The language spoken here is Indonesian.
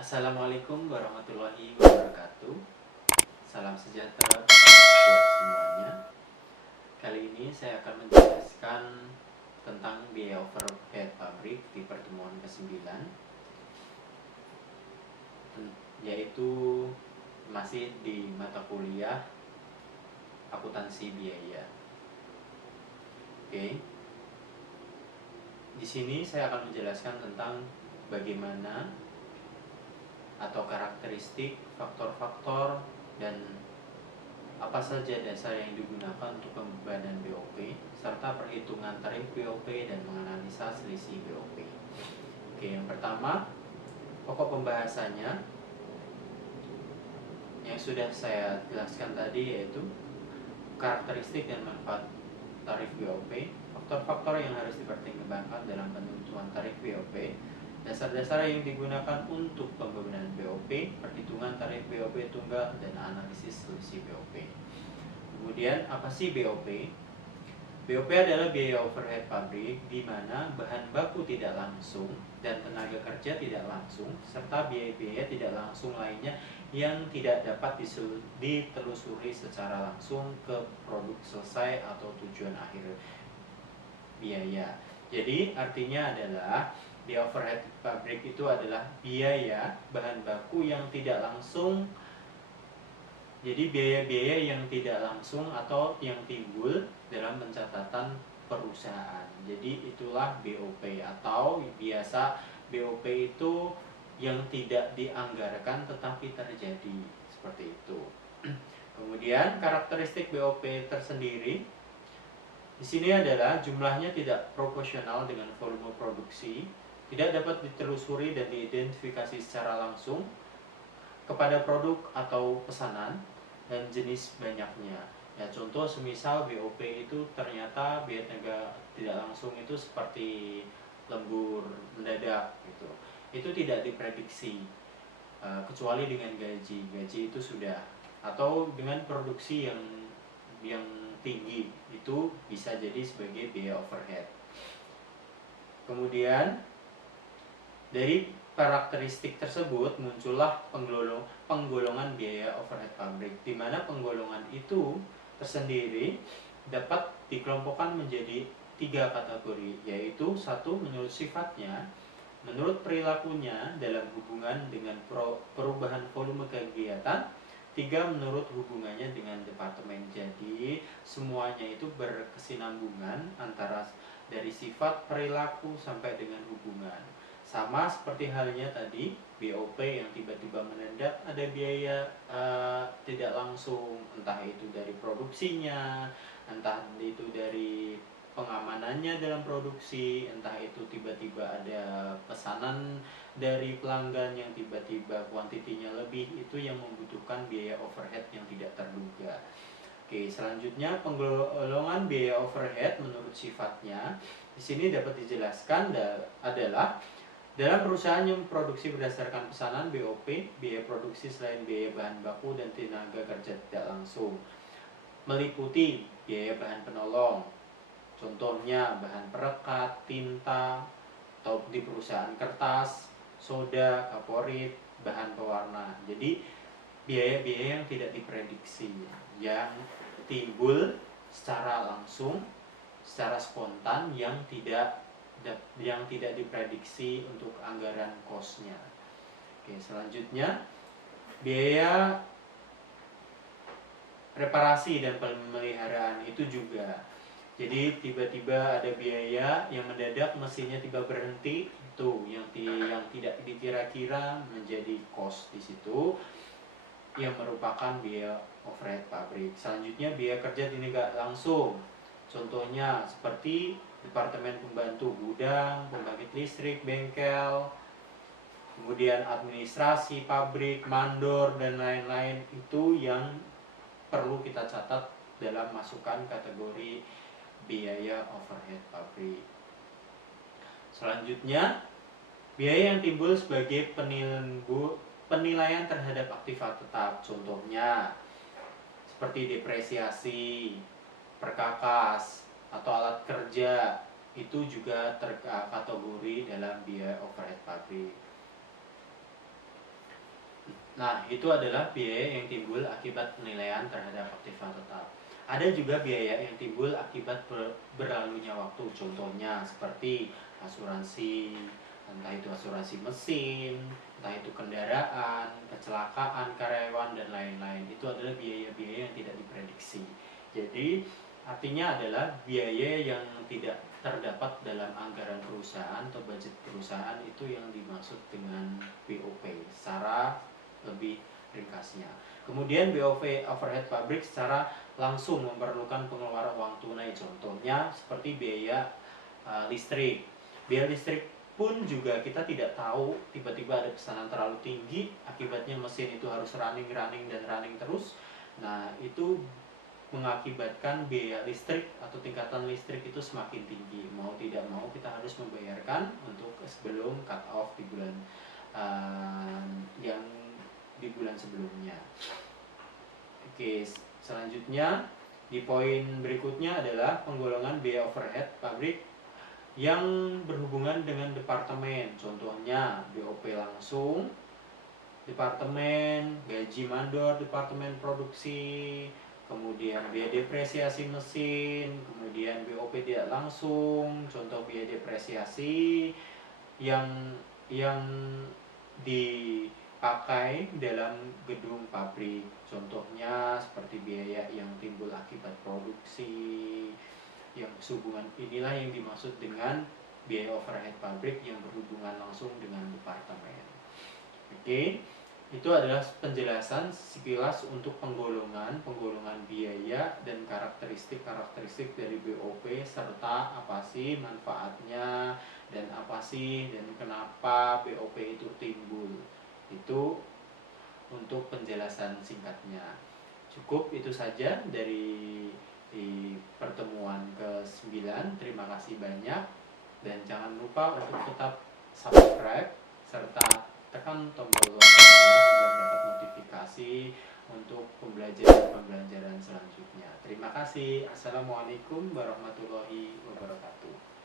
Assalamualaikum warahmatullahi wabarakatuh. Salam sejahtera buat semuanya. Kali ini saya akan menjelaskan tentang biaya overhead pabrik di pertemuan ke-9, yaitu masih di mata kuliah akuntansi biaya. Oke. Di sini saya akan menjelaskan tentang bagaimana atau karakteristik, faktor-faktor, dan apa saja dasar yang digunakan untuk pembebanan BOP, serta perhitungan tarif BOP dan menganalisa selisih BOP. Oke, yang pertama, pokok pembahasannya yang sudah saya jelaskan tadi, yaitu karakteristik dan manfaat tarif BOP, faktor-faktor yang harus dipertimbangkan dalam penentuan tarif BOP, dasar-dasar yang digunakan untuk pembebanan BOP, perhitungan tarif BOP tunggal, dan analisis selisih BOP. Kemudian, apa sih BOP? BOP adalah biaya overhead pabrik di mana bahan baku tidak langsung dan tenaga kerja tidak langsung, serta biaya-biaya tidak langsung lainnya yang tidak dapat ditelusuri secara langsung ke produk selesai atau tujuan akhir biaya. Jadi artinya adalah biaya overhead pabrik itu adalah biaya bahan baku yang tidak langsung. Jadi biaya-biaya yang tidak langsung atau yang timbul dalam pencatatan perusahaan. Jadi itulah BOP, atau biasa BOP itu yang tidak dianggarkan tetapi terjadi, seperti itu. Kemudian karakteristik BOP tersendiri di sini adalah jumlahnya tidak proporsional dengan volume produksi, tidak dapat ditelusuri dan diidentifikasi secara langsung kepada produk atau pesanan, dan jenis banyaknya. Ya, contoh semisal BOP itu ternyata biaya tenaga tidak langsung itu seperti lembur mendadak gitu. Itu tidak diprediksi, kecuali dengan gaji itu sudah, atau dengan produksi yang tinggi itu bisa jadi sebagai biaya overhead. Kemudian dari karakteristik tersebut muncullah penggolongan biaya overhead pabrik, di mana penggolongan itu tersendiri dapat dikelompokkan menjadi 3 kategori, yaitu 1. Menurut sifatnya, menurut perilakunya dalam hubungan dengan perubahan volume kegiatan. 3. Menurut hubungannya dengan departemen. Jadi semuanya itu berkesinambungan antara dari sifat, perilaku, sampai dengan hubungan. Sama seperti halnya tadi BOP yang tiba-tiba mendadak ada biaya tidak langsung, entah itu dari produksinya, entah itu dari pengamanannya dalam produksi, entah itu tiba-tiba ada pesanan dari pelanggan yang tiba-tiba kuantitinya lebih, itu yang membutuhkan biaya overhead yang tidak terduga. Oke, selanjutnya penggolongan biaya overhead menurut sifatnya di sini dapat dijelaskan adalah dalam perusahaan yang produksi berdasarkan pesanan BOP, biaya produksi selain biaya bahan baku dan tenaga kerja tidak langsung meliputi biaya bahan penolong, contohnya bahan perekat, tinta, atau di perusahaan kertas, soda, kaporit, bahan pewarna. Jadi biaya-biaya yang tidak diprediksi, yang timbul secara langsung, secara spontan, yang tidak diprediksi untuk anggaran kosnya. Oke, selanjutnya biaya reparasi dan pemeliharaan itu juga. Jadi tiba-tiba ada biaya yang mendadak, mesinnya tiba berhenti, itu yang tidak dikira-kira menjadi kos di situ, yang merupakan biaya overhead pabrik. Selanjutnya biaya kerja tidak langsung, contohnya seperti departemen pembantu gudang, pembangkit listrik, bengkel, kemudian administrasi pabrik, mandor, dan lain-lain, itu yang perlu kita catat dalam masukan kategori biaya overhead pabrik. Selanjutnya, biaya yang timbul sebagai penilaian terhadap aktiva tetap, contohnya seperti depresiasi, perkakas, atau alat kerja, itu juga terkategori dalam biaya overhead pabrik. Nah, itu adalah biaya yang timbul akibat penilaian terhadap aktiva tetap. Ada juga biaya yang timbul akibat berlalunya waktu. Contohnya seperti asuransi, entah itu asuransi mesin, entah itu kendaraan, kecelakaan karyawan, dan lain-lain. Itu adalah biaya-biaya yang tidak diprediksi. Jadi, artinya adalah biaya yang tidak terdapat dalam anggaran perusahaan atau budget perusahaan, itu yang dimaksud dengan BOP secara lebih ringkasnya. Kemudian BOP overhead pabrik secara langsung memerlukan pengeluaran uang tunai. Contohnya seperti biaya listrik. Biaya listrik pun juga kita tidak tahu, tiba-tiba ada pesanan terlalu tinggi, akibatnya mesin itu harus running dan running terus. Nah, itu mengakibatkan biaya listrik atau tingkatan listrik itu semakin tinggi. Mau tidak mau kita harus membayarkan untuk sebelum cut off di bulan yang di bulan sebelumnya. Oke, selanjutnya di poin berikutnya adalah penggolongan biaya overhead pabrik yang berhubungan dengan departemen. Contohnya BOP langsung, departemen, gaji mandor, departemen produksi, kemudian biaya depresiasi mesin, kemudian BOP tidak langsung, contoh biaya depresiasi yang dipakai dalam gedung pabrik. Contohnya seperti biaya yang timbul akibat produksi, yang sehubungan inilah yang dimaksud dengan biaya overhead pabrik yang berhubungan langsung dengan departemen. Oke, itu adalah penjelasan sekilas untuk penggolongan biaya dan karakteristik dari BOP, serta apa sih manfaatnya dan apa sih dan kenapa BOP itu timbul. Itu untuk penjelasan singkatnya. Cukup itu saja dari di pertemuan ke-9. Terima kasih banyak dan jangan lupa untuk tetap subscribe serta tekan tombol loncengnya agar dapat notifikasi untuk pembelajaran selanjutnya. Terima kasih. Assalamualaikum warahmatullahi wabarakatuh.